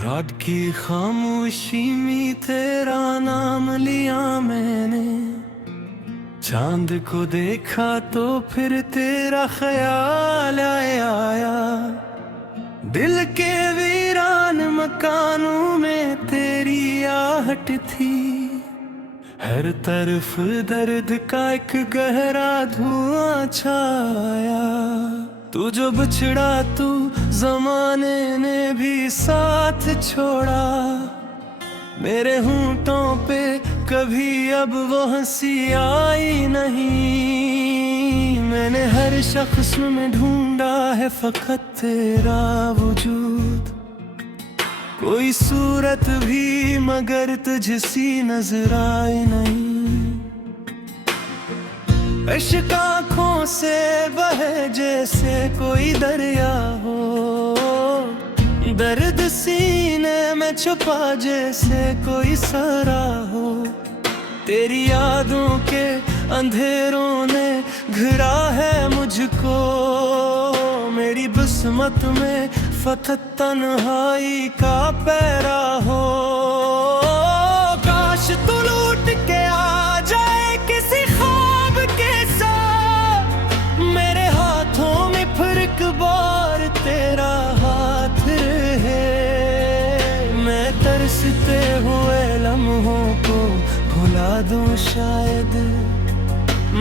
रात की खामोशी में तेरा नाम लिया मैंने, चांद को देखा तो फिर तेरा ख्याल आया। दिल के वीरान मकानों में तेरी आहट थी, हर तरफ दर्द का एक गहरा धुआं छाया। तू जो बिछड़ा तू जमाने ने भी साथ छोड़ा, मेरे होंठों पे कभी अब वो हंसी आई नहीं। मैंने हर शख्स में ढूंढा है फकत तेरा वजूद, कोई सूरत भी मगर तुझसी नजर आई नहीं। इश्क आँखों से बहे जैसे कोई दरिया हो, दर्द सीने में छुपा जैसे कोई सरा हो। तेरी यादों के अंधेरों ने घिरा है मुझको, मेरी बिस्मत में फकत तन्हाई का पैरा हो। काश तू लौट के आ जाए किसी ख्वाब के साथ, मेरे हाथों में फिर एक बार तेरा हाथ रहे। मैं तरसते हुए लम्हों को भुला दूं शायद,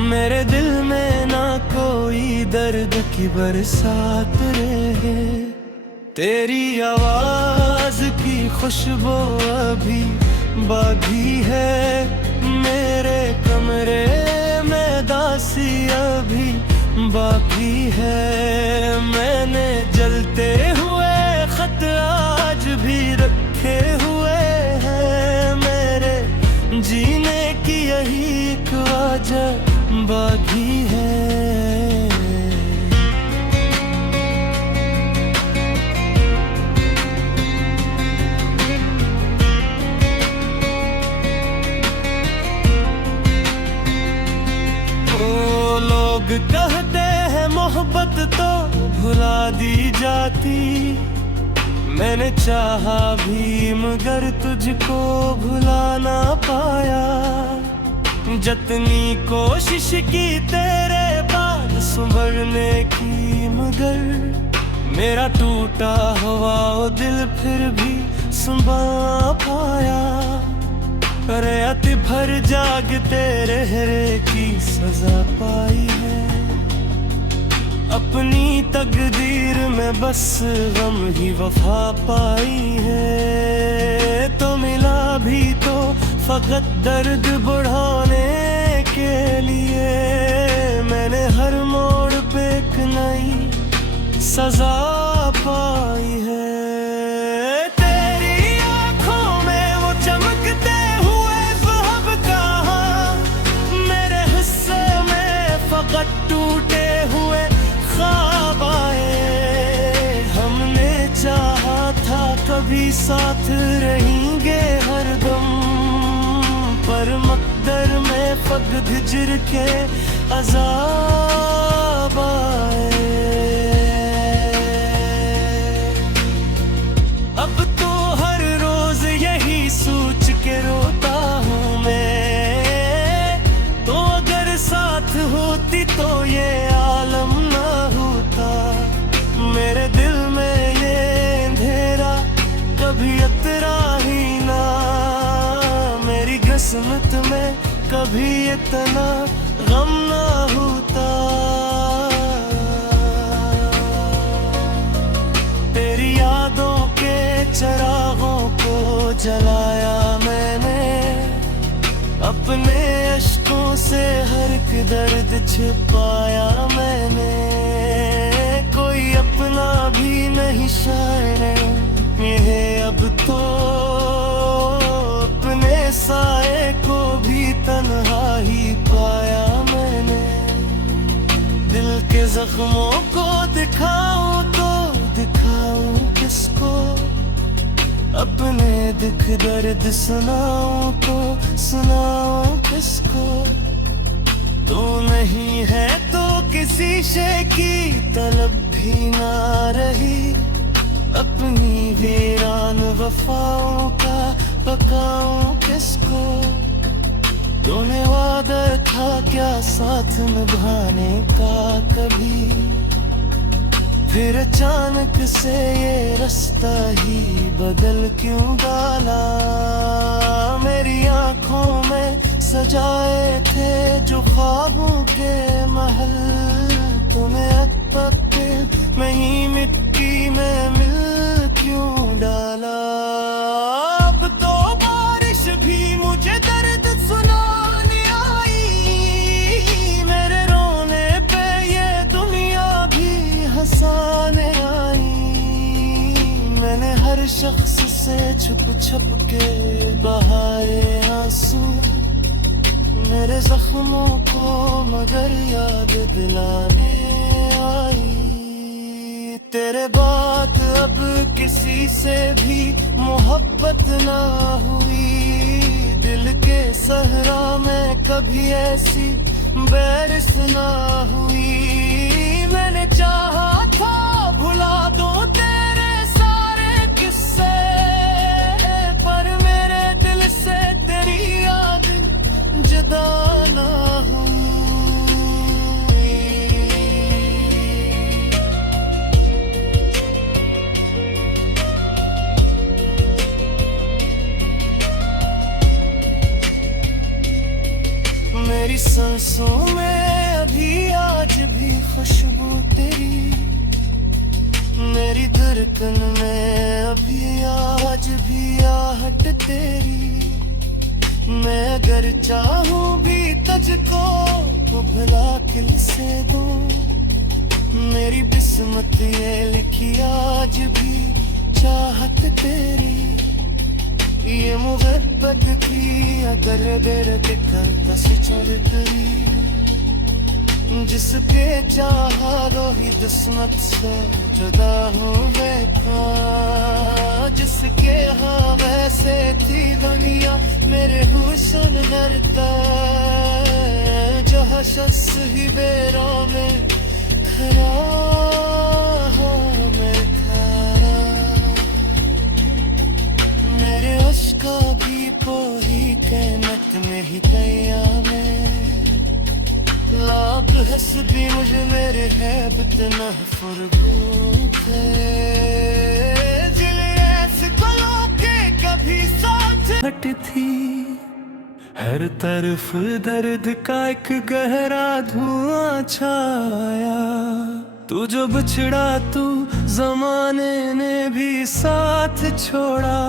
मेरे दिल में ना कोई दर्द की बरसात रहे। तेरी आवाज की खुशबू अभी बाकी है, मेरे कमरे में दासी अभी बाकी है। मैंने जलते हुए खत आज भी रखे हुए हैं, मेरे जीने की यही एक वजह बाकी है। लोग कहते हैं मोहब्बत तो भुला दी जाती, मैंने चाहा भी मगर तुझको भुला ना पाया। जितनी कोशिश की तेरे बाद संभलने की, मगर मेरा टूटा हुआ दिल फिर भी संभल पाया। रात भर जागते रहने की सजा पाई है, अपनी तकदीर में बस गम ही वफा पाई है। तो मिला भी तो फकत दर्द बढ़ाने के लिए, मैंने हर मोड़ पे एक नई सजा पाई है। तेरी आंखों में वो चमकते हुए ख्वाब कहाँ, मेरे हिस्से में फकत टूटे हुए ख्वाब आए। हमने चाहा था कभी साथ रहेंगे हरदम, पर मकदर में फकत हिजर के अज़ाब आए। अब तो हर रोज यही सोच के रोता हूँ मैं, तो अगर साथ होती तो ये आलम ना होता। मेरे दिल में ये अंधेरा कभी अतरा ही ना, मेरी किस्मत में कभी इतना गम ना होता। तेरी यादों के चिरागों को जलाया मैंने, अपने अश्कों से हर एक दर्द छिपाया मैंने। कोई अपना भी नहीं शायद ये अब तो, अपने साए को भी तन्हा ही पाया मैंने। दिल के जख्मों को दिखाऊं तो दिखाऊं किसको, अपने दुख दर्द सुनाऊं तो सुनाऊं किसको। तू नहीं है तो किसी शे की तलब भी ना रही, अपनी वीरान वफाओं का पकाऊं किसको। तूने वादा था क्या साथ निभाने का कभी, फिर अचानक से ये रास्ता ही बदल क्यों डाला। मेरी आंखों में सजाए थे जो ख्वाबों के महल, तूने पक्के में ही मिट्टी में मिल क्यों डाला। अब तो बारिश भी मुझे दर्द सुनाने आई, मेरे रोने पे ये दुनिया भी हंसाने आई। मैंने हर शख्स से छुप छुप के बहाए आंसू, मेरे जख्मों को मगर याद दिलाने आई। तेरे बाद अब किसी से भी मोहब्बत ना हुई, दिल के सहरा में कभी ऐसी बैरिस ना हुई। मैंने चाहा था भुला दो तेरे सारे किस्से, पर मेरे दिल से तेरी याद जुदा ना हुई। मेरी सांसों में अभी आज भी खुशबू तेरी, मेरी धड़कन में अभी आज भी आहट तेरी। मैं अगर चाहूं भी तुझको तो भला किल से दूं, मेरी किस्मत ये लिखी आज भी चाहत तेरी। ये मोहब्बत की अगर बेरद करता से चल गई, जिसके चाहा रोही किस्मत से जुदा हूँ बैठा। जिसके हाँ वैसे थी दुनिया मेरे हुस्न डरता, जो हशस ही बेरों में खरा मैं खरा। मेरे अश्का भी पोही कहमत में ही गया मैं, लाभ हस भी मुझे मेरे है बितना फुरगूत जिले ऐसे पलों के कभी साथ हट थी। हर तरफ दर्द का एक गहरा धुआं छाया, तू जो बिछड़ा तू जमाने ने भी साथ छोड़ा।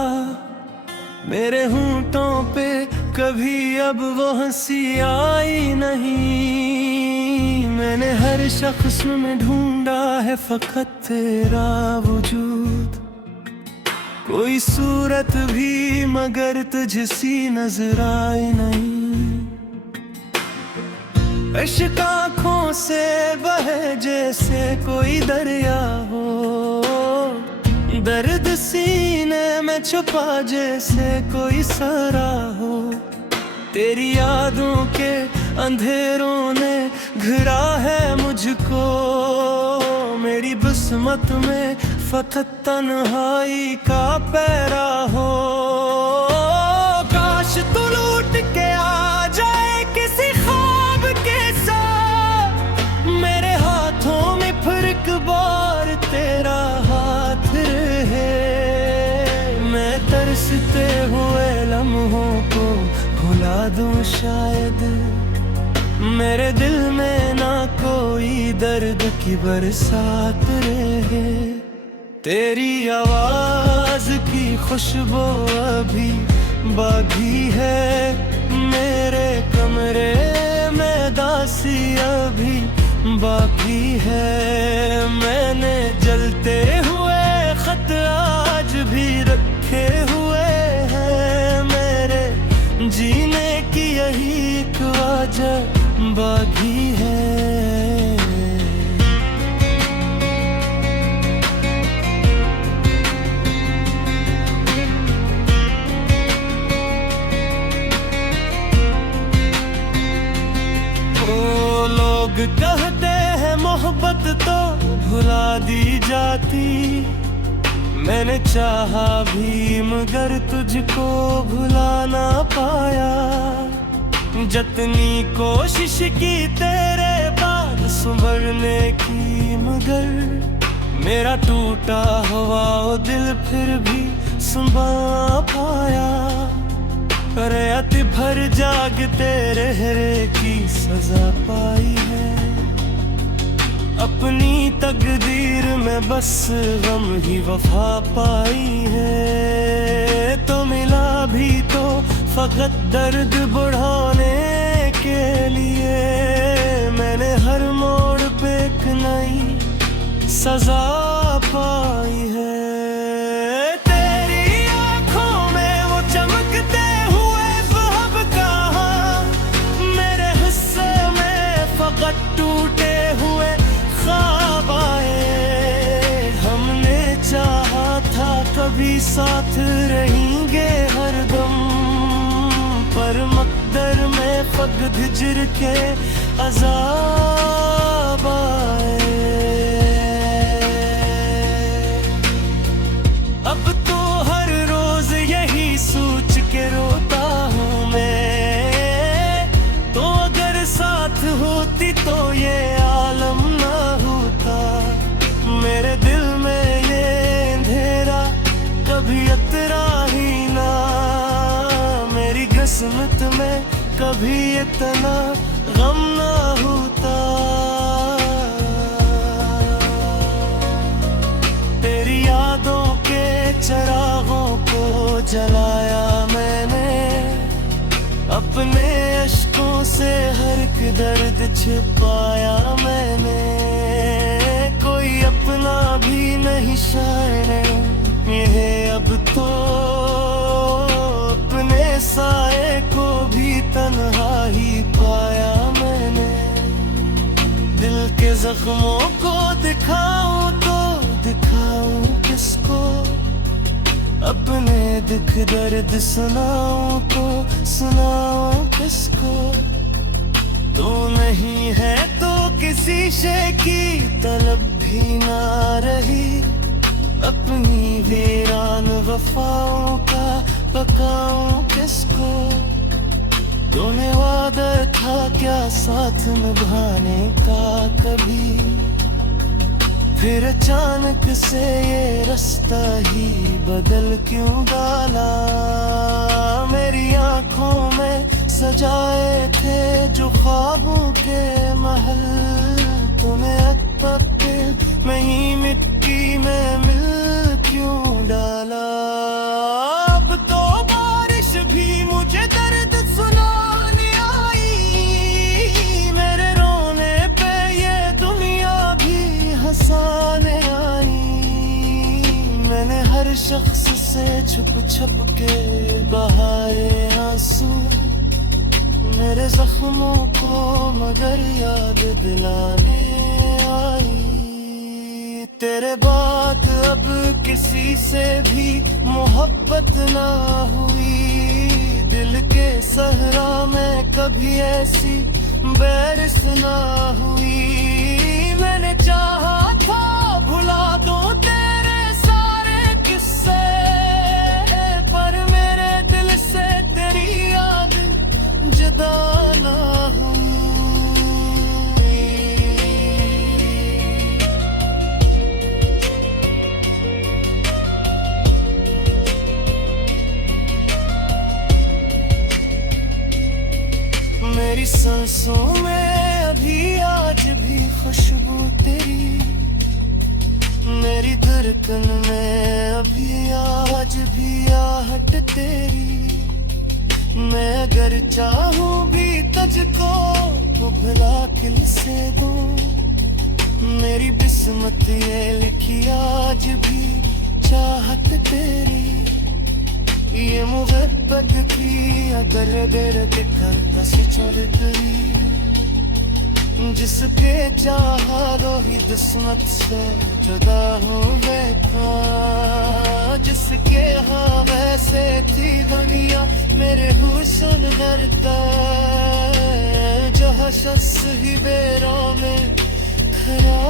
मेरे होंठों पे कभी अब वो हंसी आई नहीं, मैंने हर शख्स में ढूंढा है फकत तेरा वजूद। कोई सूरत भी मगर तुझसी नजर आई नहीं, इश्क आँखों से बहे जैसे कोई दरिया हो, दर्द सीने में छुपा जैसे कोई सरा हो। तेरी यादों के अंधेरों ने घिरा है मुझको, मेरी किस्मत में फकत तन्हाई का पैरा हो। काश तू लूट के आ जाए किसी ख्वाब के साथ, मेरे हाथों में फिर एक बार तेरा हाथ रहे। मैं तरसते हुए लम्हों को भुला दूं शायद, मेरे दिल में ना कोई दर्द की बरसात रहे। तेरी आवाज की खुशबू अभी बाकी है, मेरे कमरे में दासी अभी बाकी है। मैंने जलते हुए खत आज भी रखे हुए हैं, मेरे जीने की यही एक वजह बाकी है। लोग कहते हैं मोहब्बत तो भुला दी जाती, मैंने चाहा भी मगर तुझको भुला ना पाया। जितनी कोशिश की तेरे बाद संभलने की मगर मेरा टूटा हुआ वो दिल फिर भी संभल पाया। रात भर जागते रहने की सजा पाई है। अपनी तकदीर में बस गम ही वफा पाई है। तो मिला भी तो फकत दर्द बढ़ाने के लिए। मैंने हर मोड़ पे एक नई सजा पाई है। तेरी आंखों में वो चमकते हुए ख्वाब कहाँ, मेरे हिस्से में फकत टूटे हुए ख्वाब आए। हमने चाहा था कभी साथ रहेंगे हरदम, पर मकदर में फकत हिज्र के अज़ाब आए। अब तो हर रोज यही सोच के रोता हूँ मैं, तो अगर साथ होती तो ये आलम ना होता। मेरे दिल में ये अंधेरा कभी अतरा ही ना, मेरी किस्मत में कभी इतना गम ना होता। तेरी यादों के चिरागों को जलाया मैंने, अपने अश्कों से हर एक दर्द छिपाया मैंने। कोई अपना भी नहीं शायद ये अब तो, अपने साए को भी तन्हा ही पाया मैंने। दिल के जख्मों को दिखाऊं तो दिखाऊं किसको, अपने दुख दर्द सुनाऊं तो सुनाऊं किसको। तू नहीं है तो किसी शय की तलब भी ना रही, अपनी वीरान वफाओं का पकाऊं किसको। तूने वादा था क्या साथ निभाने का कभी, फिर अचानक से ये रास्ता ही बदल क्यों डाला। मेरी आंखों में सजाए थे जो ख्वाबों के महल, तूने अब तक में ही मिट्टी में मिल क्यों डाला। अब तो बारिश भी मुझे दर्द सुनाने आई, मेरे रोने पे ये दुनिया भी हंसाने आई। मैंने हर शख्स से छुप छुप के बहाए आंसू, मेरे जख्मों को मगर याद दिलाने आई। तेरे बाद अब किसी से भी मोहब्बत ना हुई, दिल के सहरा में कभी ऐसी बैरिश ना हुई। मैंने चाहा था भुला दूं तेरे सारे किस्से, पर मेरे दिल से तेरी याद जुदा ना हुई। मेरी सांसों में अभी आज भी खुशबू तेरी, मेरी धड़कन में अभी आज भी आहट तेरी। मैं अगर चाहूं भी तुझको तो भला किल से दूं, मेरी किस्मत ये लिखी आज भी चाहत तेरी। ये मोहब्बत की अगर दर्द करता से छोड़ तेरी, जिसके चाहा रोही किस्मत से जुदा हूँ बैठा। जिसके हाँ वैसे थी दुनिया मेरे हुस्न डरता, जो शख्स ही बेरों में खड़ा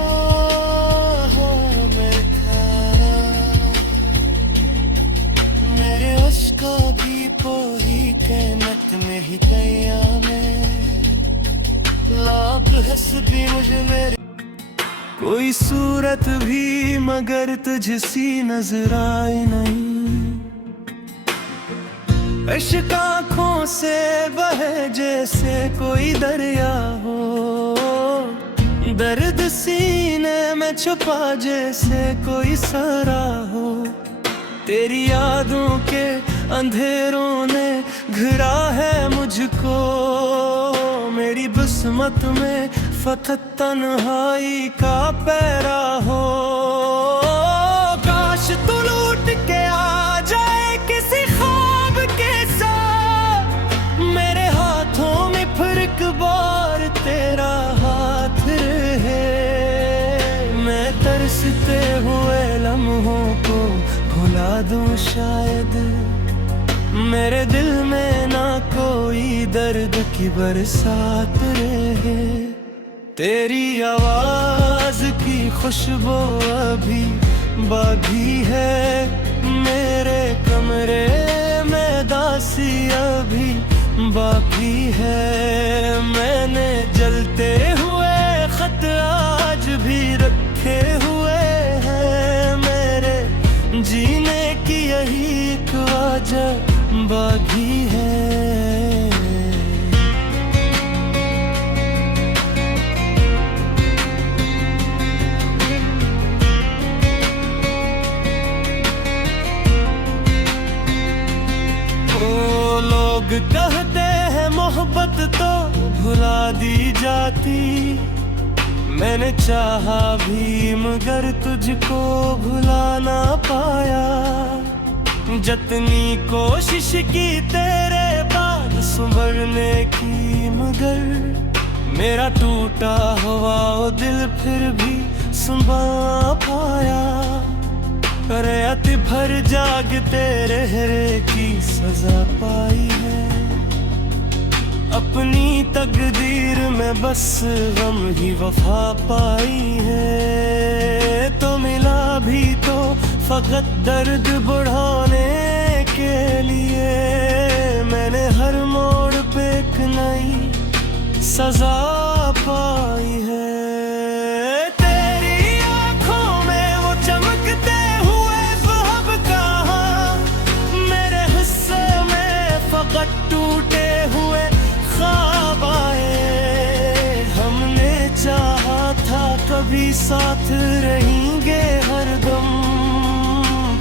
मैं था। कोई सूरत भी मगर तुझसी नजर आई नहीं। इश्क आँखों से बहे जैसे कोई दरिया हो, दर्द सीने में छुपा जैसे कोई सरा हो। तेरी यादों के अंधेरों ने घिरा है मुझको, मेरी बिस्मत में फकत तन्हाई का पैरा हो। काश तू लूट के आ जाए किसी ख्वाब के साथ, मेरे हाथों में फिर एक बार तेरा हाथ रहे। मैं तरसते हुए लम्हों को भुला दूं शायद, मेरे दिल में ना कोई दर्द की बरसात रहे। तेरी आवाज की खुशबू अभी बाकी है, मेरे कमरे में दासी अभी बाकी है। मैंने जलते हुए खत आज भी रखे हुए हैं, मेरे जीने की यही एक वजह बाकी है। ओ लोग कहते हैं मोहब्बत तो भुला दी जाती, मैंने चाहा भी मगर तुझको भुला ना पाया। जितनी कोशिश की तेरे बाद संभलने की, मगर मेरा टूटा हुआ दिल फिर भी संभल पाया। रात भर जागते रहने की सजा पाई है, अपनी तकदीर में बस गम ही वफा पाई है। तो मिला भी तो फकत दर्द बढ़ाने के लिए, मैंने हर मोड़ पे एक नई सजा पाई है। तेरी आंखों में वो चमकते हुए ख्वाब कहाँ, मेरे हिस्से में फकत टूटे हुए ख्वाब आए। हमने चाहा था कभी साथ रहेंगे हरदम,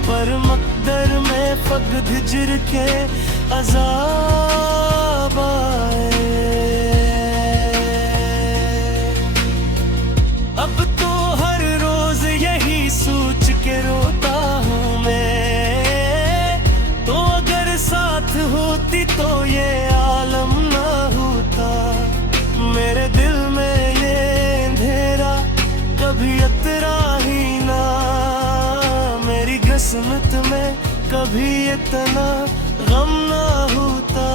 पर मकदर में फकत हिज्र के अज़ाब आए। अब तो हर रोज यही सोच के रोता हूँ मैं, तो अगर साथ होती तो ये आलम ना होता। मेरे दिल में ये अंधेरा कभी अतरा ही ना, मेरी किस्मत में कभी इतना गम ना होता।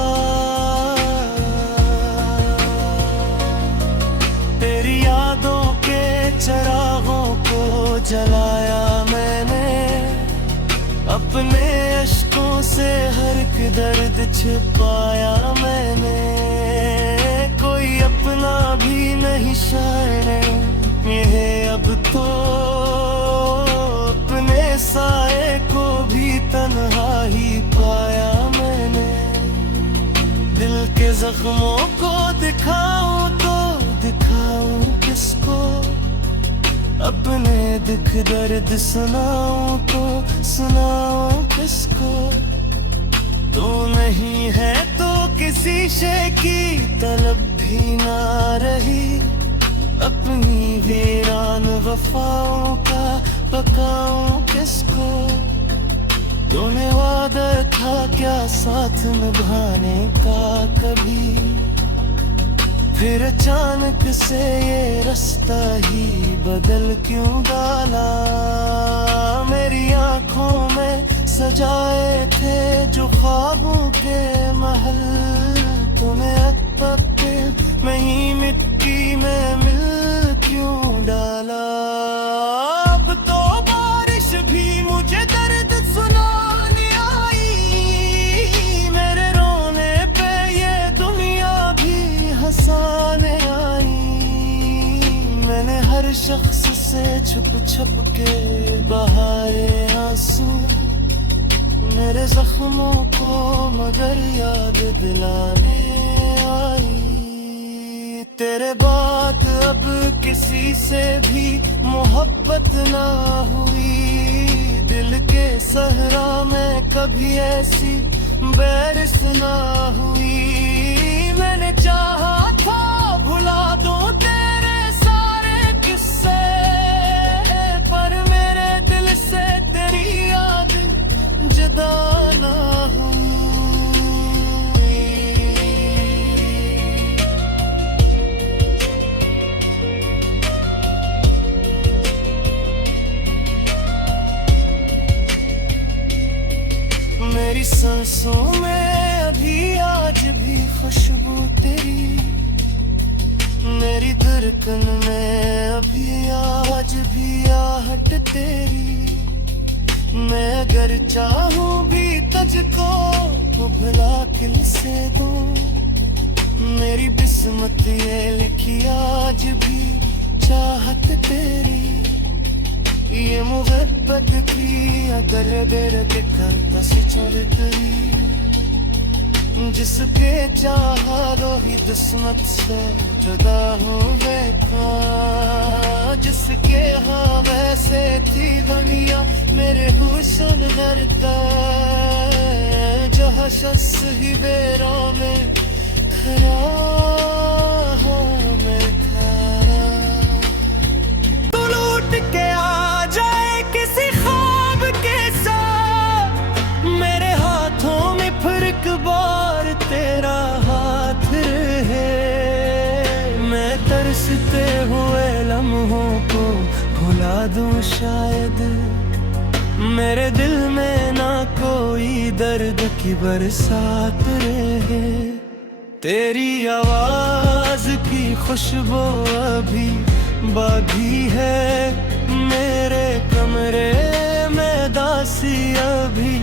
तेरी यादों के चिरागों को जलाया मैंने, अपने अश्कों से हर एक दर्द छिपाया मैंने। कोई अपना भी नहीं शायद ये अब तो, अपने साए को भी तन्हा ही पाया मैंने। दिल के जख्मों को दिखाऊं तो दिखाऊं किसको, अपने दुख दर्द सुनाऊं तो सुनाऊं किसको। तू नहीं है तो किसी शय की तलब भी ना रही, अपनी वीरान वफाओं का पकाऊं किसको। तूने वादा था क्या साथ निभाने का कभी, फिर अचानक से ये रास्ता ही बदल क्यों डाला। मेरी आंखों में सजाए थे जो ख्वाबों के महल, तूने अत्तके में ही मिट्टी में मिल क्यों डाला। अब तो बारिश भी मुझे दर्द सुनाने आई, मेरे रोने पे ये दुनिया भी हंसाने आई। मैंने हर शख्स से छुप छुप के बहाए आंसू मेरे जख्मों को मगर याद दिलाने आई। तेरे बाद अब किसी से भी मोहब्बत ना हुई, दिल के सहरा में कभी ऐसी बैरिस ना हुई। मैंने चाहा था भुला दूं तेरे सारे किस्से, पर मेरे दिल से तेरी याद जुदा ना हुई। मेरी सांसों में अभी आज भी खुशबू तेरी, मेरी धड़कन में अभी आज भी आहट तेरी। मैं अगर चाहूं भी तुझको भुला किल से दूं, मेरी किस्मत ये लिखी आज भी चाहत तेरी। ये मोहब्बत की अगर बेरके करता से चले तेरी, जिसके चाहा रोही किस्मत से जुदा हूँ बैठा। जिसके हाँ वैसे थी दुनिया मेरे हुस्न डरता, जो हशस ही बेरों में खरा मैं खरा। तू लूट के आ जाए किसी ख्वाब के साथ, मेरे हाथों में फिर एक बार तेरा हाथ रहे। मैं तरसते हुए लम्हों को भुला दूं शायद, मेरे दिल में ना कोई दर्द की बरसात रहे। तेरी आवाज की खुशबू अभी बाकी है, मेरे कमरे में दासी अभी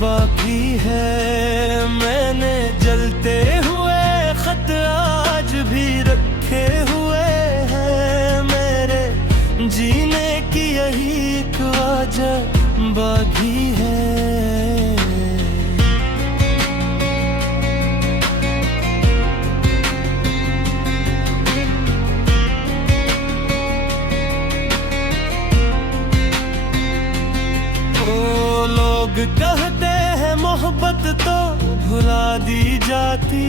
बाकी है। मैंने जलते हुए खत आज भी रखे हुए हैं, मेरे जीने की यही एक वजह बाकी है। लोग कहते हैं मोहब्बत तो भुला दी जाती,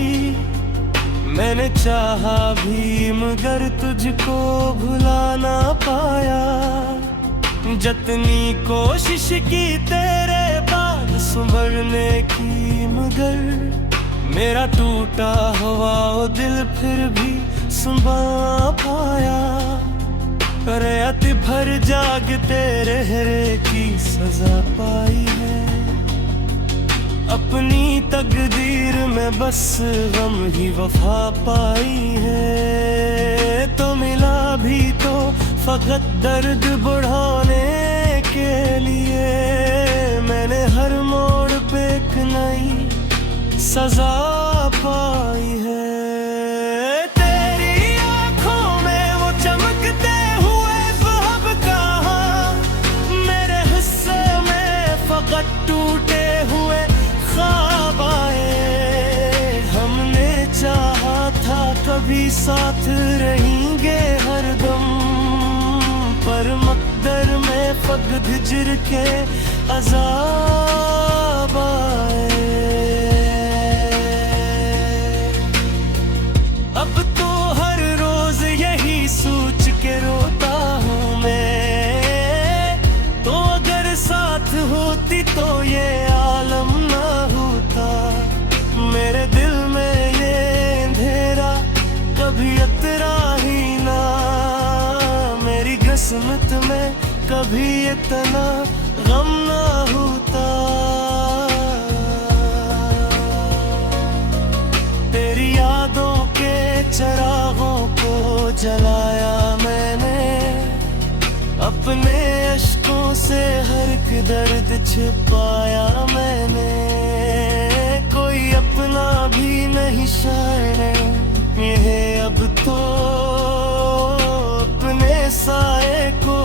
मैंने चाहा भी मगर तुझको भुला ना पाया। जितनी कोशिश की तेरे बाद संभलने की, मगर मेरा टूटा हुआ वो दिल फिर भी संभल पाया। रात भर जागते रहने की सजा पाई है, अपनी तकदीर में बस गम ही वफा पाई है। तो मिला भी तो फकत दर्द बढ़ाने के लिए, मैंने हर मोड़ पे एक नई सजा पाई है। टूटे हुए ख्वाब आए, हमने चाहा था कभी साथ रहेंगे हरदम, पर मकदर में फकद हिज्र के अज़ाब आए। अब तो हर रोज यही सोच के रोता हूँ मैं, तो अगर साथ होती तो ये आलम ना होता। मेरे दिल में ये अंधेरा कभी अतरा ही ना, मेरी किस्मत में कभी इतना गम ना होता। तेरी यादों के चरागों को जलाया मैंने, अपने अश्कों से हर एक दर्द छिपाया मैंने। कोई अपना भी नहीं शायद ये अब तो, अपने साए को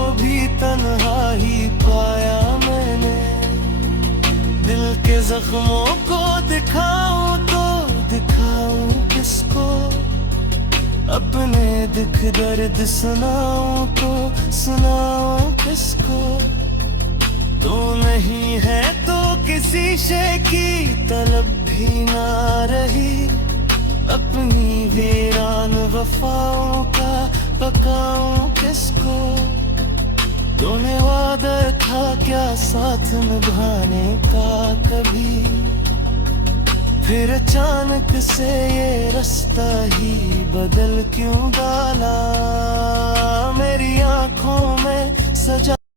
जख्मों को दिखाऊं तो दिखाऊं किसको, अपने दुख दर्द सुनाऊं तो सुनाऊं किसको। तू नहीं है तो किसी शय की तलब भी ना रही, अपनी वीरान वफाओं का पकाऊं किसको। तूने वादा था क्या साथ निभाने का कभी, फिर अचानक से ये रास्ता ही बदल क्यों डाला। मेरी आंखों में सजा